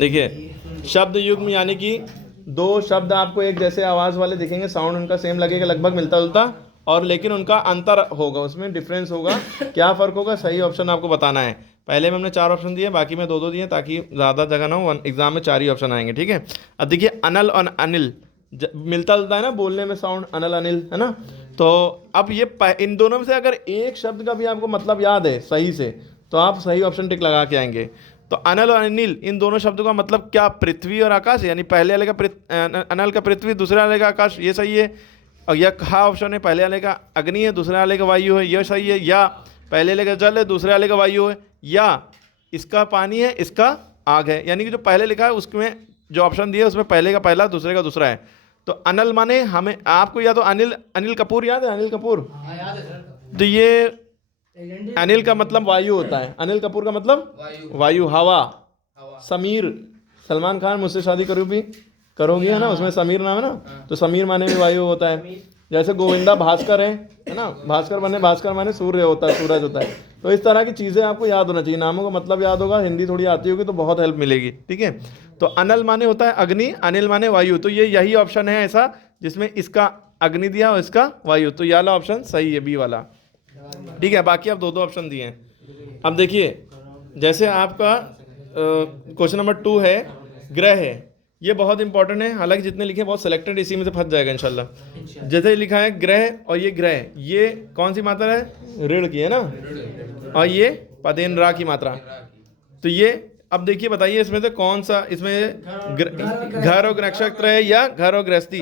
देखिए शब्द युग्म यानी कि दो शब्द आपको एक जैसे आवाज़ वाले दिखेंगे, साउंड उनका सेम लगेगा, लगभग मिलता जुलता, और लेकिन उनका अंतर होगा, उसमें डिफरेंस होगा। क्या फ़र्क होगा, सही ऑप्शन आपको बताना है। पहले में हमने 4 ऑप्शन दिए, बाकी में 2-2 दिए ताकि ज़्यादा जगह ना हो, एग्जाम में 4 ही ऑप्शन आएंगे, ठीक है। अब देखिए अनल और अनिल मिलता जुलता है ना बोलने में, साउंड अनल अनिल है ना। तो अब ये इन दोनों में से अगर एक शब्द का भी आपको मतलब याद है सही से, तो आप सही ऑप्शन टिक लगा के आएंगे। तो अनल और अनिल इन दोनों शब्दों का मतलब क्या, पृथ्वी और आकाश, यानी पहले वाले का अनल का पृथ्वी, दूसरे वाले का आकाश, ये सही है। और यह कहा ऑप्शन है, पहले वाले का अग्नि है, दूसरे वाले का वायु है, यह सही है। या पहले वाले का जल है, दूसरे वाले का वायु है। या इसका पानी है, इसका आग है। यानी कि जो पहले लिखा है उसमें जो ऑप्शन दिया है उसमें पहले का पहला, दूसरे का दूसरा है। तो अनल माने हमें, आपको या तो अनिल कपूर याद है, अनिल कपूर, तो ये अनिल का मतलब वायु होता है, अनिल कपूर का मतलब वायु, हवा। समीर, सलमान खान मुझसे शादी करोगी है ना, उसमें समीर नाम है ना, तो समीर माने भी वायु होता है। जैसे गोविंदा भास्कर है ना, भास्कर माने सूर्य होता है, सूरज होता है। तो इस तरह की चीज़ें आपको याद होना चाहिए, नामों का मतलब याद होगा, हिंदी थोड़ी आती होगी तो बहुत हेल्प मिलेगी, ठीक है। तो अनल माने होता है अग्नि, अनिल माने वायु, तो ये यही ऑप्शन है ऐसा जिसमें इसका अग्नि दिया और इसका वायु, तो ये वाला ऑप्शन सही है, बी वाला, ठीक है। बाकी आप 2-2 ऑप्शन दिए हैं। अब देखिए जैसे आपका क्वेश्चन नंबर 2 है, ग्रह है, ये बहुत इंपॉर्टेंट है, हालांकि जितने लिखे बहुत सिलेक्टेड, इसी में से फंस जाएगा इंशाल्लाह। जैसे लिखा है ग्रह, और ये ग्रह, ये कौन सी मात्रा है, ऋण की है ना, और ये पदेन रा की मात्रा। तो ये अब देखिए बताइए इसमें से कौन सा, इसमें घर और नक्षत्र है या घर और गृहस्थी।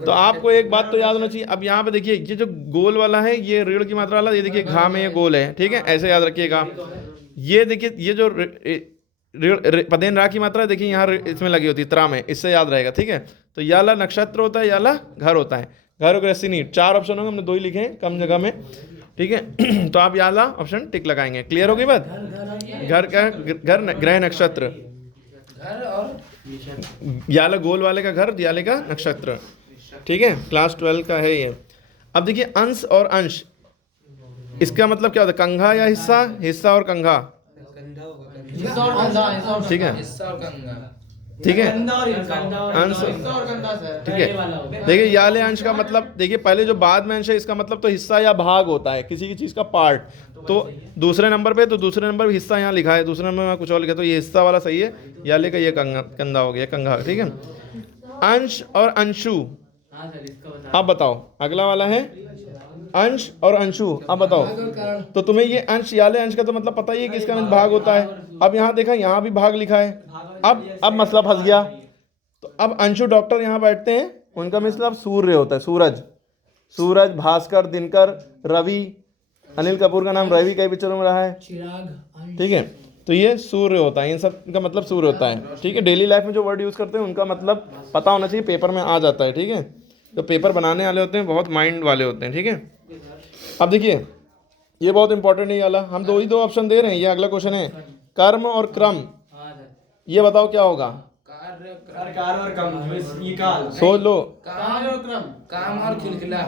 तो आपको एक बात तो याद होना चाहिए। अब यहाँ पे देखिए ये जो गोल वाला है ये ऋण की मात्रा वाला, ये देखिए घा में ये गोल है, ठीक है, ऐसे याद रखिएगा। ये देखिए ये जो पदेन रा की मात्रा देखिए यहाँ इसमें लगी होती है त्रा में, इससे याद रहेगा, ठीक है। तो याला नक्षत्र होता है, याला घर होता है, घर और गृहस्थी नहीं। 4 ऑप्शन होंगे, हमने 2 ही लिखे हैं कम जगह में, ठीक है। तो आप याला ऑप्शन टिक लगाएंगे। क्लियर होगी बात, घर का घर ग्रह नक्षत्र, याला गोल वाले का घर, याले का नक्षत्र, ठीक है, क्लास 12 का है ये। अब देखिए अंश और अंश, इसका मतलब क्या होता है, कंघा या हिस्सा, हिस्सा और कंघा, ठीक है, ठीक है, अंश, ठीक है। देखिए याले अंश का मतलब, देखिए पहले जो बाद में अंश है इसका मतलब तो हिस्सा या भाग होता है किसी की चीज़ का, पार्ट। तो दूसरे नंबर पे, तो दूसरे नंबर पे हिस्सा यहाँ लिखा है, दूसरे नंबर में कुछ और लिखा, तो ये हिस्सा वाला सही है, याले का ये कंधा हो गया, कंघा, ठीक है। अंश और अंशु, आप बताओ, अगला वाला है अंश और अंशु, अब बताओ। तो तुम्हें ये अंश याले अंश का तो मतलब पता ही है कि इसका भाग होता है। अब यहाँ देखा, यहाँ भी भाग लिखा है, अब मसला फंस गया। तो अब अंशु डॉक्टर यहाँ बैठते हैं, उनका मतलब सूर्य होता है, सूरज, भास्कर, दिनकर, रवि, अनिल कपूर का नाम रवि कई पिक्चरों में रहा है, ठीक है। तो ये सूर्य होता है, इन सब का मतलब सूर्य होता है, ठीक है। डेली लाइफ में जो वर्ड यूज़ करते हैं उनका मतलब पता होना चाहिए, पेपर में आ जाता है, ठीक है। जो पेपर बनाने वाले होते हैं बहुत माइंड वाले होते हैं, ठीक है। अब देखिए ये बहुत इंपॉर्टेंट है, ये वाला हम 2 ऑप्शन दे रहे हैं। ये अगला क्वेश्चन है, कर्म और क्रम, ये बताओ क्या होगा, सोच लो, काम और खिलखिला,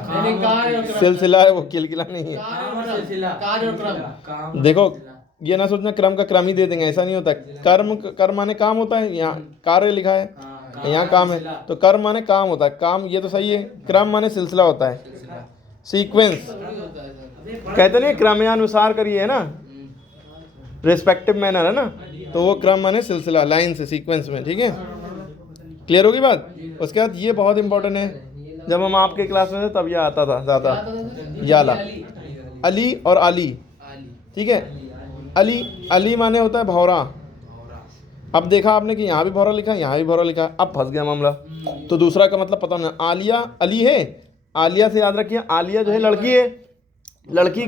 सिलसिला है वो, खिलखिला नहीं है। देखो ये ना सोचना क्रम का क्रम ही दे देंगे, ऐसा नहीं होता। कर्म माने काम होता है, यहाँ कार्य लिखा है, यहाँ काम है, तो कर्म माने काम होता है, काम, ये तो सही है। क्रम माने सिलसिला होता है, सीक्वेंस, कहते नहीं क्रमानुसार करिए है ना, रिस्पेक्टिव मैनर है ना, तो वो क्रम माने सिलसिला, लाइन से, सीक्वेंस में, ठीक है। क्लियर होगी बात। उसके बाद ये बहुत इंपॉर्टेंट है, जब हम आपके क्लास में थे तब यह आता था ज़्यादा, याला, अली और आली, ठीक है। अली माने होता है भौरा। अब देखा आपने कि यहाँ भी भौरा लिखा है, यहाँ भी भौरा लिखा है, अब फंस गया मामला। तो दूसरा का मतलब पता नहीं, आलिया अली है, आलिया से याद रखिए, आलिया जो है लड़की है, लड़की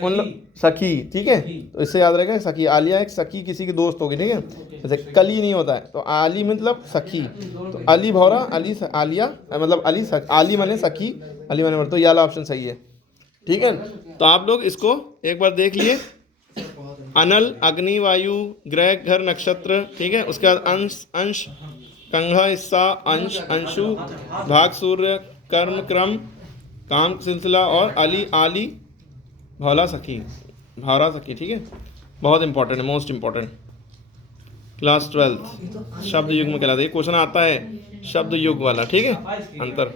मतलब सखी, ठीक है, तो इससे याद रहेगा सखी। आलिया एक सखी किसी की दोस्त होगी, ठीक है, जैसे कली नहीं होता है, तो आली मतलब सखी, तो अली भौरा, अली आलिया मतलब आली माने सखी, अली माने, तो ये वाला ऑप्शन सही है, ठीक है। तो आप लोग इसको एक बार देख लिए, अनल अग्नि वायु ग्रह घर नक्षत्र, ठीक है। उसके बाद अंश कंघा हिस्सा, अंश अंशु, भाग सूर्य, कर्म क्रम, काम सिलसिला, और आली भौला सखी, ठीक है। बहुत इंपॉर्टेंट है, मोस्ट इंपॉर्टेंट। क्लास 12th शब्द युग्म कहलाता है। ये क्वेश्चन आता है शब्द युग वाला, ठीक है, अंतर।